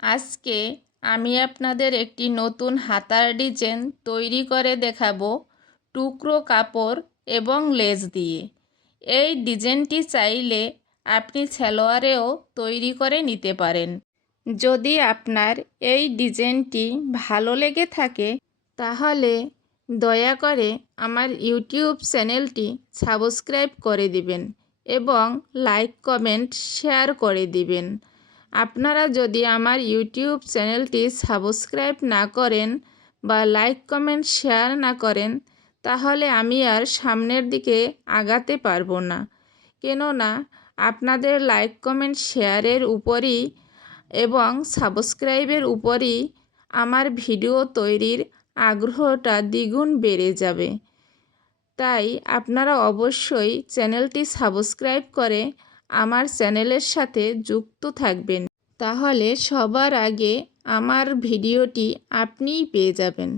আজকে আমি আপনাদের একটি নতুন হাতার ডিজাইন তৈরি করে দেখাবো টুকরো কাপড় এবং লেজ দিয়ে। এই ডিজাইনটি চাইলে আপনি সালোয়ারেও তৈরি করে নিতে পারেন। যদি আপনার এই ডিজাইনটি ভালো লেগে থাকে, তাহলে দয়া করে আমার ইউটিউব চ্যানেলটি সাবস্ক্রাইব করে দিবেন এবং লাইক, কমেন্ট, শেয়ার করে দিবেন। আপনারা যদি আমার ইউটিউব চ্যানেলটি সাবস্ক্রাইব না করেন বা লাইক, কমেন্ট, শেয়ার না করেন, তাহলে আমি আর সামনের দিকে আগাতে পারব না। কেননা, আপনাদের লাইক, কমেন্ট, শেয়ারের উপরই এবং সাবস্ক্রাইবের উপরই আমার ভিডিও তৈরির আগ্রহটা দ্বিগুণ বেড়ে যাবে। তাই আপনারা অবশ্যই চ্যানেলটি সাবস্ক্রাইব করে আমার চ্যানেলের সাথে যুক্ত থাকবেন। তাহলে সবার আগে আমার ভিডিওটি আপনিই পেয়ে যাবেন।